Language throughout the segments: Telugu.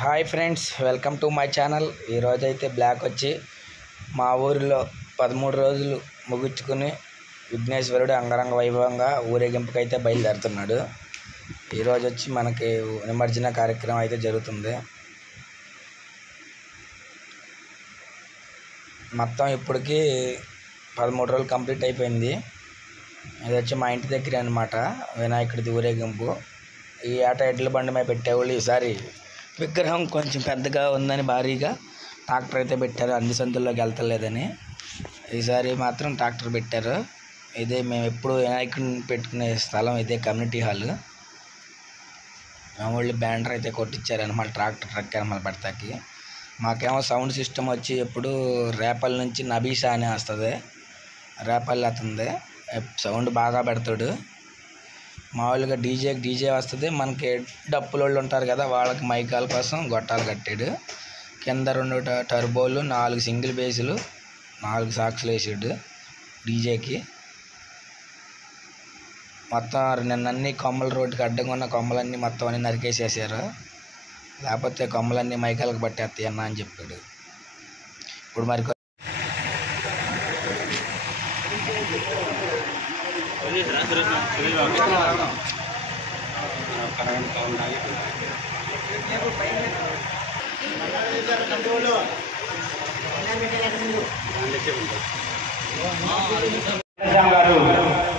Hi friends, welcome to my channel. ఈరోజు అయితే బ్లాక్ వచ్చి మా ఊరిలో 13 రోజులు ముగించుకుని విఘ్నేశ్వరుడు అంగరంగ వైభవంగా ఊరేగింపుకైతే బయలుదేరుతున్నాడు. ఈరోజు వచ్చి మనకి నిమజ్జన కార్యక్రమం అయితే జరుగుతుంది. మొత్తం ఇప్పటికి 13 రోజులు కంప్లీట్ అయిపోయింది. ఇది వచ్చి మా ఇంటి దగ్గర అన్నమాట వినాయకుడిది ఊరేగింపు. ఈ ఆట ఎడ్ల బండి మీద పెట్టేవాళ్ళు. ఈసారి విగ్రహం కొంచెం పెద్దగా ఉందని భారీగా ట్రాక్టర్ అయితే పెట్టారు, అన్ని సందుల్లోకి వెళ్తలేదని. ఈసారి మాత్రం ట్రాక్టర్ పెట్టారు. ఇదే మేము ఎప్పుడు వినాయకుడిని పెట్టుకునే స్థలం, ఇదే కమ్యూనిటీ హాల్. మామూలు బ్యానర్ అయితే కొట్టించారనమాట, ట్రాక్టర్ అనమాట పెడతాకి. మాకేమో సౌండ్ సిస్టమ్ వచ్చి ఎప్పుడు రేపల్ నుంచి నబీషా అని వస్తుంది, రేపల్ అతుంది. సౌండ్ బాగా పెడతాడు. మామూలుగా డీజే వస్తుంది. మనకి డప్పులోళ్ళు ఉంటారు కదా, వాళ్ళకి మైకాల కోసం గొట్టాలు కట్టాడు. కింద 2 టర్బోలు, 4 సింగిల్ బేసులు, 4 సాక్స్లు వేసాడు డీజేకి. మొత్తం నిన్నన్నీ కొమ్మల రోడ్డుకి అడ్డంగా ఉన్న కొమ్మలన్నీ మొత్తం అన్నీ నరికేసేసారు. లేకపోతే కొమ్మలన్నీ మైకాలకు పట్టేస్తాయి అన్న అని చెప్పాడు. ఇప్పుడు మరి గారు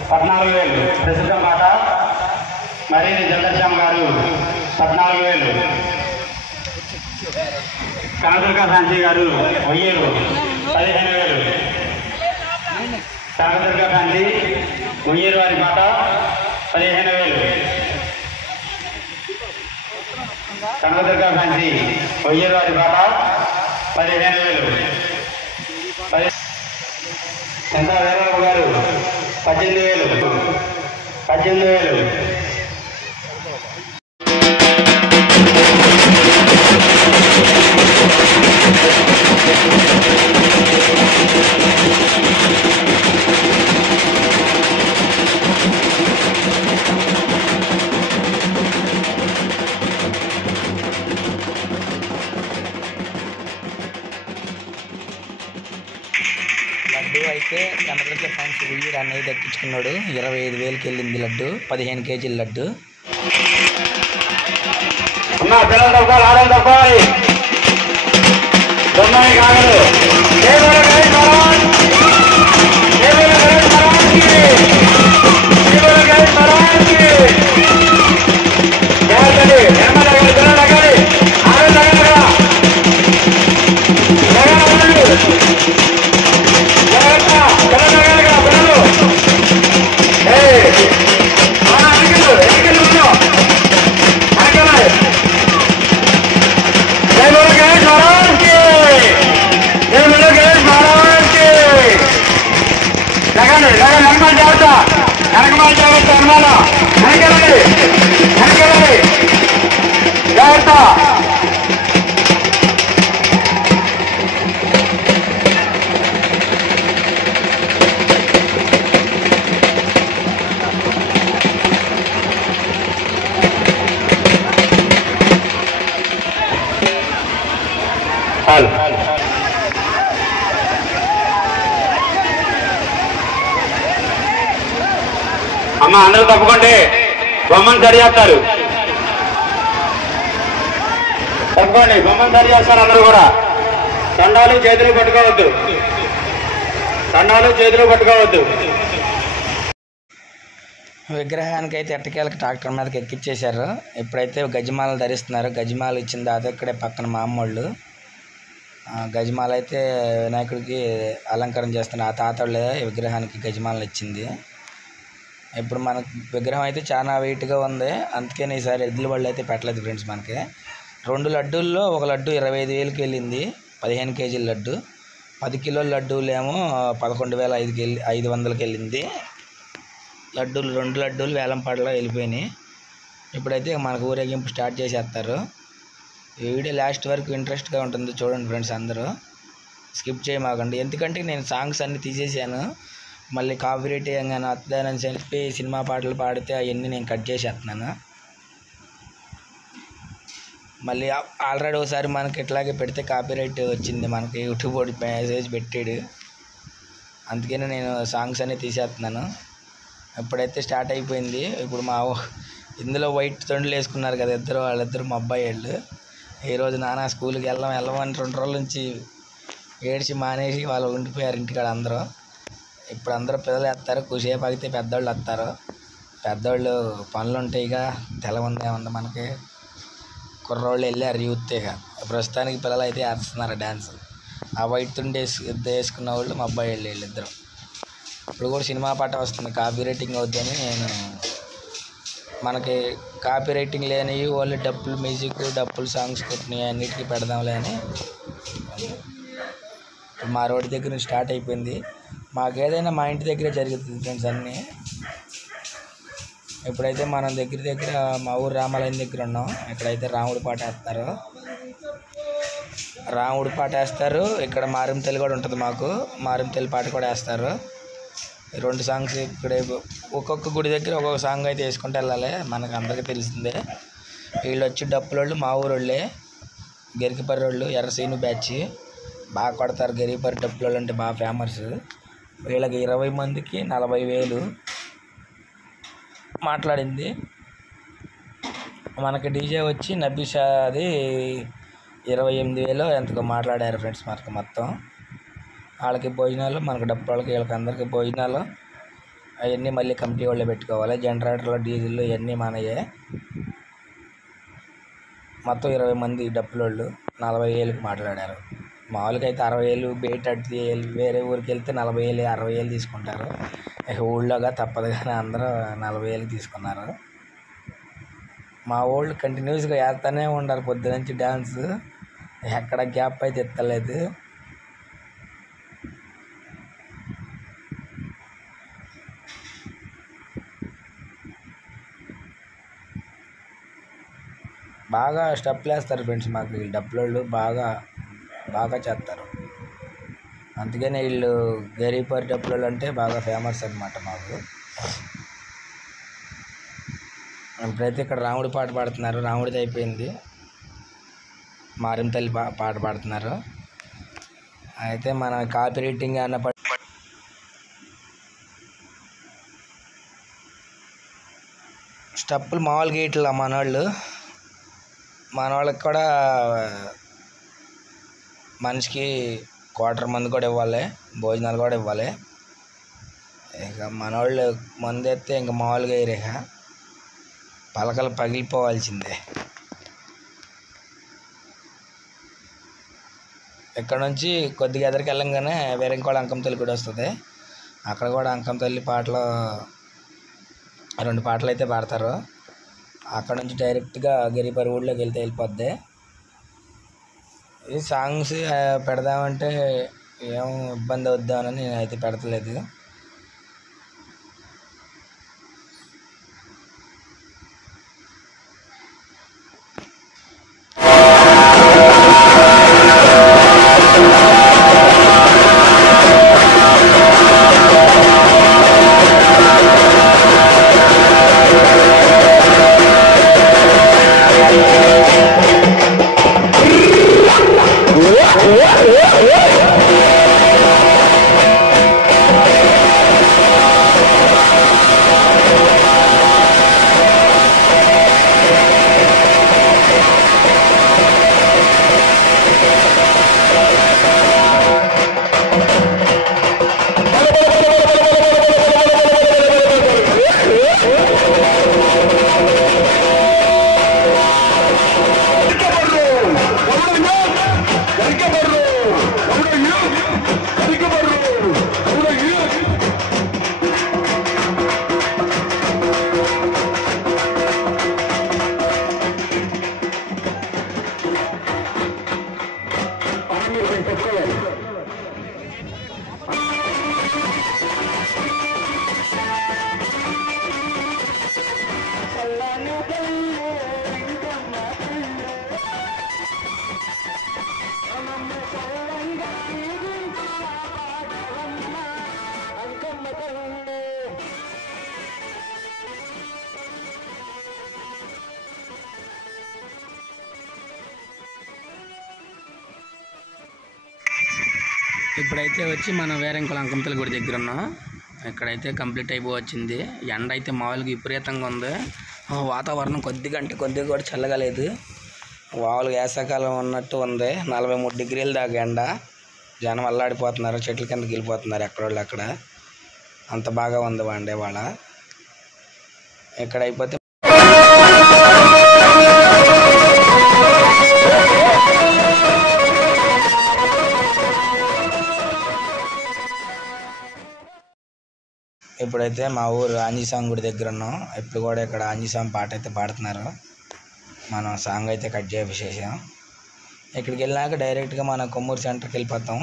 14,000 ప్రసిద్ధ మాట. మరిని చంద్రశ్యామ్ గారు 14,000. కనదుర్గ కాంతి గారు 1000 15,000. కనదుర్గ కాంతి 1000 వారి మాట 15,000. కనదుర్గ కాంతి 1000 వారి మాట 15,000. ఎంత వీరబాబు గారు 18,000. 18,000. లడ్డు అయితే కనకదుర్గ ఫ్యాన్స్ రన్ అయితే దక్కించుకున్నాడు. 25,000కి వెళ్ళింది లడ్డు, 15 కేజీల లడ్డు. అమ్మ అందరూ తప్పుకోండి, బొమ్మను సరి చేస్తారు. తప్పుకోండి, బొమ్మను సరి చేస్తారు అందరూ కూడా. దండాలు చేతులు పట్టుకోవద్దు, దండాలు చేతులు పట్టుకోవద్దు. విగ్రహానికి అయితే ఎట్టకేళ్ళకి ట్రాక్టర్ మీదకి ఎక్కిచ్చేశారు. ఇప్పుడైతే గజమాలు ధరిస్తున్నారు. గజమాలు ఇచ్చింది అదొక్కడే పక్కన మా అమ్మోళ్ళు. గజమాల అయితే వినాయకుడికి అలంకరణ చేస్తున్నారు. ఆ తాతోళ్ళే విగ్రహానికి గజమాలను ఇచ్చింది. ఇప్పుడు మనకు విగ్రహం అయితే చాలా వెయిట్గా ఉంది, అందుకని ఈసారి ఎద్దుల బళ్ళు అయితే పెట్టలేదు ఫ్రెండ్స్. మనకి 2 లడ్డూల్లో ఒక లడ్డు 25,000కి వెళ్ళింది, 15 కేజీల లడ్డు. 10 కిలోల లడ్డూలు ఏమో 11,500కి వెళ్ళింది. 2 లడ్డూలు వేలంపాటలో వెళ్ళిపోయినాయి. ఇప్పుడైతే మనకు ఊరేగింపు స్టార్ట్ చేసేస్తారు. ఈ వీడియో లాస్ట్ వరకు ఇంట్రెస్ట్గా ఉంటుంది, చూడండి ఫ్రెండ్స్. అందరూ స్కిప్ చేయమాకండి, ఎందుకంటే నేను సాంగ్స్ అన్నీ తీసేసాను. మళ్ళీ కాపీరైట్ ఏమైనా వస్తుందని చెప్పి సినిమా పాటలు పాడితే అవన్నీ నేను కట్ చేసేస్తున్నాను. మళ్ళీ ఆల్రెడీ ఒకసారి మనకి ఇట్లాగే పెడితే కాపీరైట్ వచ్చింది, మనకి యూట్యూబ్ వాడు మెసేజ్ పెట్టాడు. అందుకనే నేను సాంగ్స్ అన్నీ తీసేస్తున్నాను. ఇప్పుడైతే స్టార్ట్ అయిపోయింది. ఇప్పుడు ఇందులో వైట్ తొండలు వేసుకున్నారు కదా వాళ్ళిద్దరు మా అబ్బాయి వాళ్ళు. ఈరోజు నాన్న స్కూల్కి వెళ్ళమని 2 రోజుల నుంచి ఏడ్చి మానేసి వాళ్ళు ఉండిపోయారు ఇంటికాడ అందరూ. ఇప్పుడు అందరూ పిల్లలు వేస్తారు, కొద్దిసేపు ఆగితే పెద్దవాళ్ళు వస్తారు. పెద్దవాళ్ళు పనులు ఉంటాయిగా, తెలవందేముంది మనకి. కుర్రోళ్ళు వెళ్ళారు యూత్. ఇక ప్రస్తుతానికి పిల్లలు అయితే వేస్తున్నారు డ్యాన్స్. ఆ వైట్ తుండి వేసుకున్న వాళ్ళు మా అబ్బాయి వీళ్ళిద్దరు. ఇప్పుడు కూడా సినిమా పాట వస్తుంది, కాపీ రైటింగ్ అవుద్దని నేను మనకి కాపీ రైటింగ్ లేనివి ఓన్లీ డప్పులు మ్యూజిక్ డప్పులు సాంగ్స్ కొట్టినవి అన్నిటికీ పెడదాంలే అని మా రోడ్డు దగ్గర నుంచి స్టార్ట్ అయిపోయింది. మాకేదైనా మా ఇంటి దగ్గరే జరుగుతుంది ఫ్రెండ్స్ అన్నీ. ఇప్పుడైతే మనం దగ్గర మా ఊరు రామాలయం దగ్గర ఉన్నాం. ఇక్కడైతే రాముడి పాట వేస్తారు. ఇక్కడ మారింతల్లి కూడా ఉంటుంది మాకు, మారింతల్లి పాట కూడా వేస్తారు. 2 సాంగ్స్ ఇక్కడ ఒక్కొక్క గుడి దగ్గర ఒక్కొక్క సాంగ్ అయితే వేసుకుంటూ వెళ్ళాలి, మనకు అందరికీ తెలిసిందే. వీళ్ళు వచ్చి డప్పులోళ్ళు మా ఊరోళ్ళే, గరికిపర్రి వాళ్ళు, ఎర్రసీను బ్యాచ్ బాగా కొడతారు. గరికిపర్రి డప్పులోళ్ళు అంటే బాగా ఫేమస్. వీళ్ళకి 20 మందికి 40,000 మాట్లాడింది. మనకి డీజే వచ్చి నబీషాది 28,000 ఎంతకో మాట్లాడారు ఫ్రెండ్స్. మనకు మొత్తం వాళ్ళకి భోజనాలు, మనకు డప్పు వాళ్ళకి వీళ్ళకి అందరికీ భోజనాలు అవన్నీ మళ్ళీ కమిటీ వాళ్ళే పెట్టుకోవాలి. జనరేటర్లు డీజిల్ ఇవన్నీ మనయే. మొత్తం 20 మంది డప్పులోళ్ళు 40,000కి మాట్లాడారు. మామూలుగా అయితే 60,000 బయట వేరే ఊరికి వెళ్తే 40,000 60,000 తీసుకుంటారు. ఇక ఊళ్ళోగా తప్పదు కానీ అందరూ 40,000 తీసుకున్నారు. మా ఊళ్ళు కంటిన్యూస్గా వేస్తూనే ఉండాలి పొద్దునుంచి డ్యాన్స్, ఎక్కడ గ్యాప్ అయితే ఎత్తలేదు. బాగా స్టెప్లు వేస్తారు ఫ్రెండ్స్. మాకు వీళ్ళు డప్పులోళ్ళు బాగా చేస్తారు. అందుకనే వీళ్ళు గరికిపర్రి డప్పులోళ్ళు అంటే బాగా ఫేమస్ అనమాట మాకు. ఇప్పుడైతే ఇక్కడ రాముడి పాట పాడుతున్నారు, రాముడిది అయిపోయింది. మారింతల్లి పాట పాడుతున్నారు. అయితే మన కాపీ రైటింగ్ అన్న స్టెప్పులు మామూలుగా ఇట్లా మనవాళ్ళకి కూడా మనిషికి 1/4 మంది కూడా ఇవ్వాలి, భోజనాలు కూడా ఇవ్వాలి. ఇక మనవాళ్ళు మందు ఎత్తే ఇంకా మామూలుగా ఇక పలకలు పగిలిపోవాల్సిందే. ఇక్కడ నుంచి కొద్దిగా ఎదరికి వెళ్ళంగానే వేరంకోళ అంకమ్మ గుడి వస్తుంది. అక్కడ కూడా అంకమ్మ తల్లి పాటలు 2 పాటలు అయితే పాడతారు. అక్కడ నుంచి డైరెక్ట్గా గరికిపర్రి ఊళ్ళోకి వెళ్తే వెళ్ళిపోద్ది. ఈ సాంగ్స్ పెడదామంటే ఏం ఇబ్బంది అవుద్దామని నేనైతే పెడతలేదు. ఇప్పుడైతే వచ్చి మనం వేరంకుల అంకంతల గుడి దగ్గర ఉన్నాం. ఇక్కడైతే కంప్లీట్ అయిపోవచ్చింది. ఎండ అయితే మామూలుగా విపరీతంగా ఉంది. వాతావరణం కొద్దిగా కూడా చల్లగా లేదు. మామూలుగా వేసవకాలం ఉన్నట్టు ఉంది. 43 డిగ్రీల దాకా ఎండ. జనం అల్లాడిపోతున్నారు, చెట్ల కిందకి వెళ్ళిపోతున్నారు ఎక్కడోళ్ళు అక్కడ. అంత బాగా ఉంది వండే వాళ్ళ. ఇక్కడ అయిపోతే ఇప్పుడైతే మా ఊరు ఆంజనేయస్వామి గుడి దగ్గర ఉన్నాం. ఇప్పుడు కూడా ఇక్కడ ఆంజనేయస్వామి పాట అయితే పాడుతున్నారు. మనం సాంగ్ అయితే కట్ చేసేసాం. ఇక్కడికి వెళ్ళాక డైరెక్ట్గా మనం కొమ్మూరు సెంటర్కి వెళ్ళిపోతాం.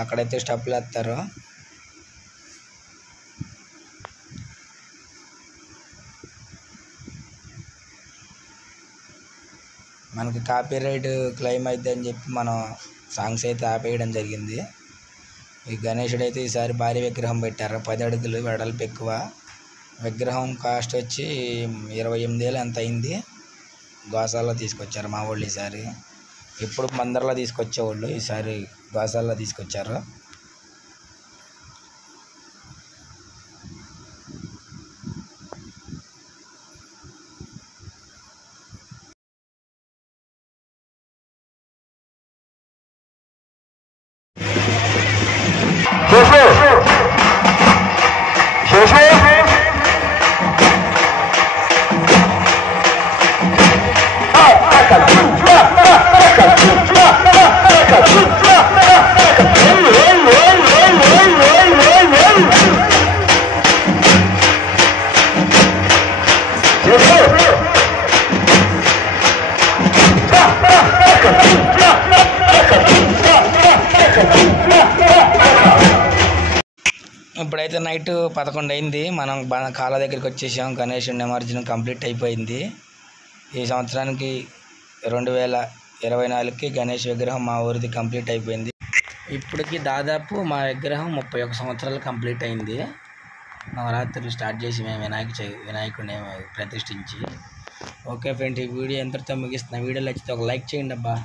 అక్కడైతే స్టెప్లు వేస్తారు. మనకి కాపీరైట్ క్లెయిమ్ అయితే అని చెప్పి మనం సాంగ్స్ అయితే ఆపేయడం జరిగింది. ఈ గణేశుడు అయితే ఈసారి భారీ విగ్రహం పెట్టారు. 10 అడుగులు వెడల్పు ఎక్కువ. విగ్రహం కాస్ట్ వచ్చి 28 వేలు ఎంత అయింది. గోసాల్లో తీసుకొచ్చారు మా వాళ్ళు ఈసారి. ఇప్పుడు మందర్లో తీసుకొచ్చేవాళ్ళు, ఈసారి గోసాల్లో తీసుకొచ్చారు. ఇప్పుడైతే నైట్ 11 అయింది. మనం కాళ్ళ దగ్గరికి వచ్చేసాం. గణేష్ నిమజ్జనం కంప్లీట్ అయిపోయింది. ఈ సంవత్సరానికి 2024కి గణేష్ విగ్రహం మా ఊరిది కంప్లీట్ అయిపోయింది. ఇప్పటికి దాదాపు మా విగ్రహం 31 సంవత్సరాలు కంప్లీట్ అయింది. నవరాత్రులు స్టార్ట్ చేసి మేము వినాయకుడిని ప్రతిష్ఠించి. ఓకే ఫ్రెండ్స్, ఈ వీడియో ఎంతటితో ముగిస్తున్న. వీడియో నచ్చితే ఒక లైక్ చేయండి అబ్బా.